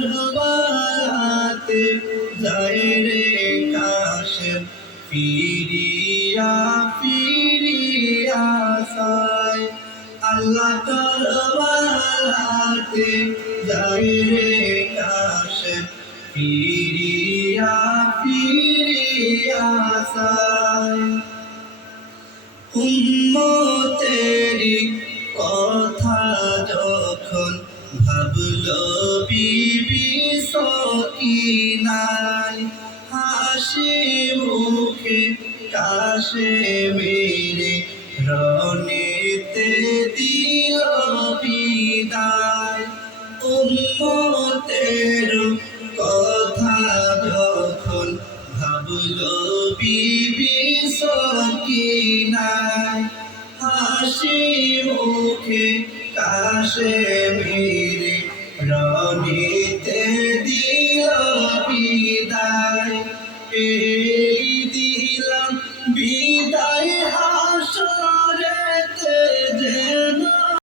কারবালাতে যায় রে কাশেম ফিরিয়া ফিরিয়া সায় আল্লাহ কারবালাতে যায় রে কাশেম ফিরিয়া ফিরিয়া সায় উম্মতেরি ভাবল বিবি সকিনাই হাসি মুখে কাশে মেরে রনিতে দিল বিদায়। উম্মতের কথা যখন ভাবল বিবি সকিনায় হাসি মুখে আসে মেরে রনিতে দিল বিদায়।